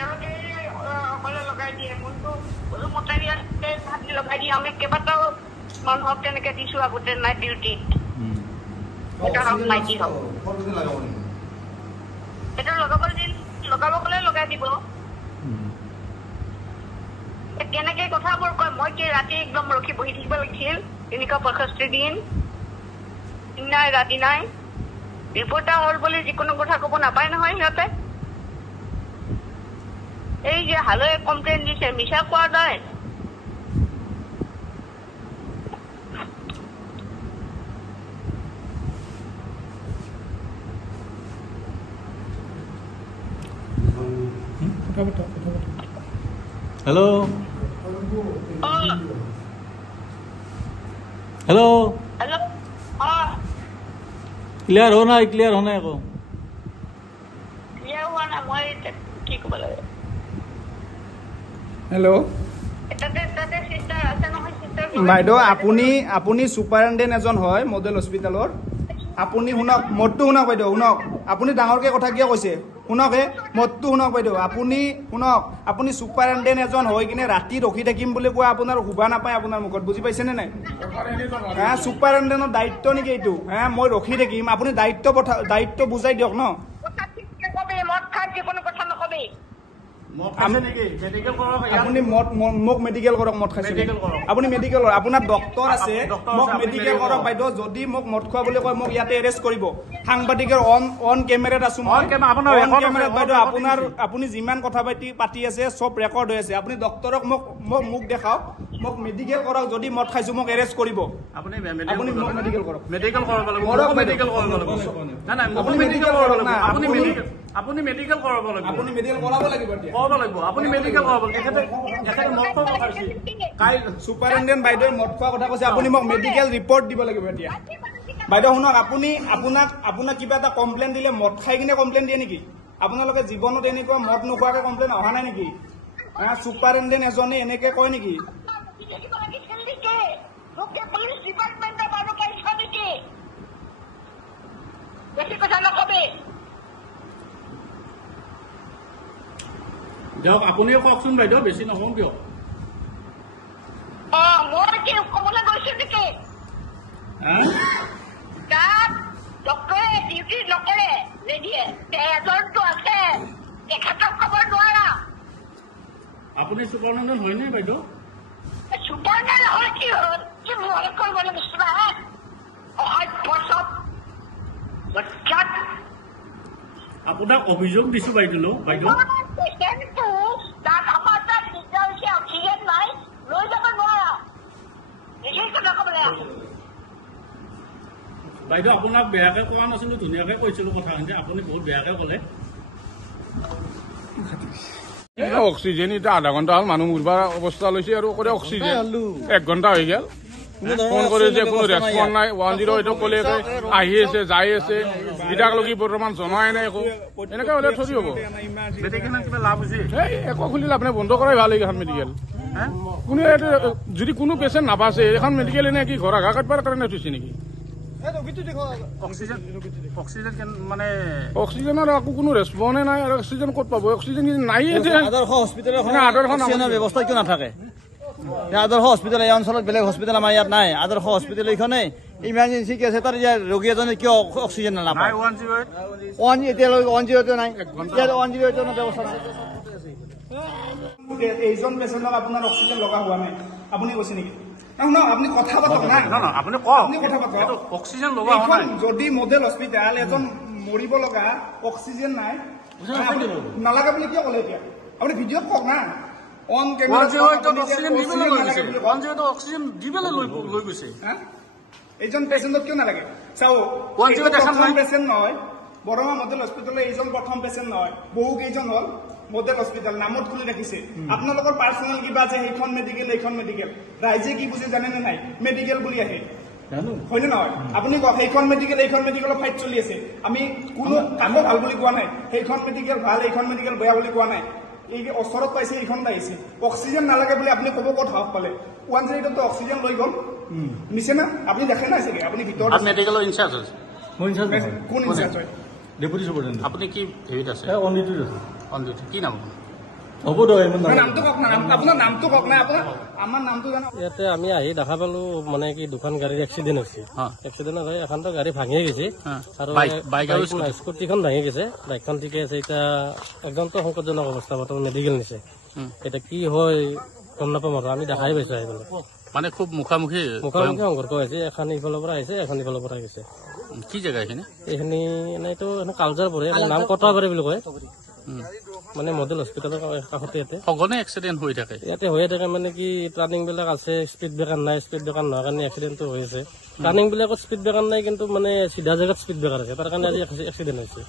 তেওঁলোকে অকলে লগাই দিয়ে মনটো মতাৰি ভাবি লগাই দিয়ে আমি কেইবাটাও মানুহক তেনেকে দিছো আগতে নাইট ডিউটিত এটা হওক নাইটি হওক এটা লগাব গ'লে লগাই দিব কেনেকে কথাবোৰ কয় মই কি ৰাতি একদম ৰখি বহি থাকিব লাগিছিল 365 দিন নাই ৰাতি নাই ৰিপৰ্টাৰ হ'ল বুলি যিকোনো কথা ক'ব নাপায় নহয় সিহঁতে এই যে হালৈ কমপ্লেইন দিছে মিছা কোৱা নাই हेलो हेलो हेलो क्लियर होना है क्लियर होना है को क्लियर हुआ ना মই কি ক'ব লাগে हेलो তাতে সিস্টাৰ আছে নহয় সিস্টাৰ বাইদেউ আপুনি সুপাৰিনটেণ্ডেণ্ট এজন হয় মডেল হস্পিটেলৰ আপুনি শুনক মতটো শুনক বাইদেউ শুনক আপুনি ডাঙৰকে কথা কিয় কৈছে শুনক মতটো শুনক বাইদেউ আপুনি সুপাৰিনটেণ্ডেণ্ট এজন হৈ কিনে ৰাতি ৰখি থাকিম বুলি কোৱা আপোনাৰ শুভা নাপায় আপোনাৰ মুখত বুজি পাইছেনে নাই সুপাৰিনটেণ্ডেণ্টৰ দায়িত্ব নেকি এইটো মই ৰখি থাকিম আপুনি দায়িত্ব বুজাই দিয়ক ন আপুনি মোক মেডিকেল কৰক মদ খাইছে আপুনি মেডিকেল কৰক আপোনাৰ ডক্টৰ আছে মোক মেডিকেল কৰক বাইদেউ যদি মোক মদ খোৱা বুলি কয় মোক ইয়াতে এৰেষ্ট কৰিব সাংবাদিকৰ অন কেমেৰাত আছো মই বাইদেউ আপুনি যিমান কথা পাতি আছে চব ৰেকৰ্ড হৈ আছে আপুনি ডক্টৰক মোক দেখাওক মোক মেডিকেল কৰক যদি মদ খাইছো মোক এৰেষ্ট কৰিব আপুনি মোক মেডিকেল কৰক আপুনি মেডিকেল কৰাব লাগিব আপুনি মেডিকেল কৰাব লাগিব আপুনি মেডিকেল কৰাব এখেতে মদ খোৱা কথা কৈছে কাই সুপাৰিনটেণ্ডেণ্ট বাইদেউ মদ খোৱা কথা কৈছে আপুনি মোক মেডিকেল ৰিপৰ্ট দিব লাগিব এতিয়া বাইদেউ শুনক আপোনাক কিবা এটা কমপ্লেইন দিলে মদ খাই কিনে কমপ্লেইন দিয়ে নেকি আপোনালোকে জীৱনত এনেকুৱা মদ নোখোৱাকে কমপ্লেইন অহা নাই নেকি সুপাৰিনটেণ্ডেণ্ট এজনে এনেকে কয় নেকি দিয়ক আপুনিও কওকচোন বাইদেউ বেছি নহওঁ দিয়ক মই কি ক'বলৈ গৈছো নেকি ডক্টৰে ডিউটি নকৰে নিদিয়ে এজনটো আছে তেখেতক ক'ব নোৱাৰা আপুনি সুপাৰিনটেণ্ডেণ্ট হয়নে বাইদেউ সুপাৰিনটেণ্ডেণ্ট হয় কি হ'ল কি মই কৰিব লাগিছিল আপোনাক অভিযোগ দিছো বাইদেউ তাত আমাৰ তাত দিগদাৰ হৈছে অক্সিজেন নাই লৈ যাব নোৱাৰা নিজেই কথা ক'বলৈ আছে বাইদেউ আপোনাক বেয়াকে কোৱা নাছিলো ধুনীয়াকে কৈছিলো কথাখিনি আপুনি বহুত বেয়াকে ক'লে অক্সিজেন এতিয়া আধা ঘণ্টা হ'ল মানুহ মৰিব অৱস্থা লৈছে আৰু অক্সিজেন 1 ঘণ্টা হৈ গ'ল ফোন কৰি যে কোনো ৰেছপন্স নাই 108 ক'লে আহি আছে যাই আছে ইটাকলৈকে বৰ্তমান জনাই নাই একো এনেকে হ'লে থৰি হ'ব কিবা লাভ হৈছে একো খুলিলে আপুনি বন্ধ কৰাই ভাল এইখন মেডিকেল কোনো যদি কোনো পেচেণ্ট নাবাচে এখন মেডিকেল এনে কি ঘৰ আঘাত কাটবাৰ কাৰণে থৈছে নেকি অক্সিজেনৰ একো কোনো ৰেছপন্সে নাই আৰু অক্সিজেন ক'ত পাব অক্সিজেন নাই আদৰ্শ হস্পিটেলৰ ব্যৱস্থা কিয় নাথাকে আদৰ্শ হস্পিটেল এই অঞ্চলত বেলেগ হস্পিটেল আমাৰ ইয়াত নাই আদৰ্শ হস্পিটেল এইখনে ইমাৰ্জেঞ্চি কেছ এটাত ৰোগী এজনে কিয় অক্সিজেন নাপায় এতিয়ালৈকে 108 নাই ইয়াত 108 ব্যৱস্থা নাই এইজন পেচেণ্টক আপোনাৰ অক্সিজেন লগা হোৱা নাই আপুনি কৈছে নেকি আপুনি কথা পাতক না আপুনি কওক কথা পাতক অক্সিজেন লগা হোৱা নাই যদি মডেল হস্পিটেল এজন মৰিব লগা অক্সিজেন নাই নালাগে বুলি কিয় ক'লে এতিয়া আপুনি ভিডিঅ'ত কওক না অন অক্সিজেন দিবলৈ লৈ গৈছে এইজন পেচেণ্টক কিয় নালাগে চাও পেচেণ্ট নহয় বৰমা মডেল হস্পিটেলৰ এইজন প্ৰথম পেচেণ্ট নহয় বহু কেইজন হ'ল মডেল হস্পিটেল নামত খুলি ৰাখিছে আপোনালোকৰ পাৰ্চনেল কিবা আছে সেইখন মেডিকেল ৰাইজে কি বুজি জানেনে নাই মেডিকেল বুলি আহে হয়নে নহয় আপুনি কওক সেইখন মেডিকেলৰ ফাইট চলি আছে আমি কোনো কামো ভাল বুলি কোৱা নাই সেইখন মেডিকেল ভাল এইখন মেডিকেল বেয়া বুলি কোৱা নাই এই ওচৰত পাইছে এইখন আহিছে অক্সিজেন নালাগে বুলি আপুনি ক'ব ক'ত সাহস পালে 108 তো অক্সিজেন লৈ গ'ল নিছে না আপুনি দেখে নাই চাগে আপুনি ভিতৰত মেডিকেলৰ ইনচাৰ্জ আছে কোন ইনচাৰ্জ হয় ডেপুটি সুপাৰিনটেণ্ডেণ্ট আপুনি কি হেৰিত আছে অন ডিউটি অন ডিউটি কি নাম হ'ব দে নামটো কওক না আপোনাৰ নামটো কওক না আপোনাৰ আমাৰ নামটো জানো ইয়াতে আমি আহি দেখা পালো মানে কি দুখন গাড়ীৰ এক্সিডেণ্ট হৈছে এক্সিডেণ্ট হৈ এখনতো গাড়ী ভাঙি গৈছে আৰু স্কুটিখন ভাঙি গৈছে বাইকখন ঠিকে আছে এতিয়া একদমতো সংকটজনক অৱস্থা বৰ্তমান মেডিকেল নিছে এতিয়া কি হয় গম নাপাম আৰু আমি দেখাই পাইছো আহি পেলাই মানে খুব মুখামুখি সংঘৰ্ষ হৈছে এখন ইফালৰ পৰা আহিছে এখন ইফালৰ পৰা গৈছে কি জেগা এইখিনি এইখিনি এনেইতো কালজাৰ পৰে নাম কটাবাৰী বুলি কয় মানে মডেল হস্পিটেলৰ কাষতে ইয়াতে সঘনে এক্সিডেণ্ট হৈ থাকে ইয়াতে হৈয়ে থাকে মানে কি টাৰ্ণিং বিলাক আছে স্পীড ব্ৰেকাৰ নাই স্পীড ব্ৰেকাৰ নোহোৱাৰ কাৰণে এক্সিডেণ্টটো হৈছে টাৰ্ণিং বিলাকত স্পীড ব্ৰেকাৰ নাই কিন্তু মানে চিধা জেগাত স্পীড ব্ৰেকাৰ আছে তাৰ কাৰণে আজি এক্সিডেণ্ট হৈছে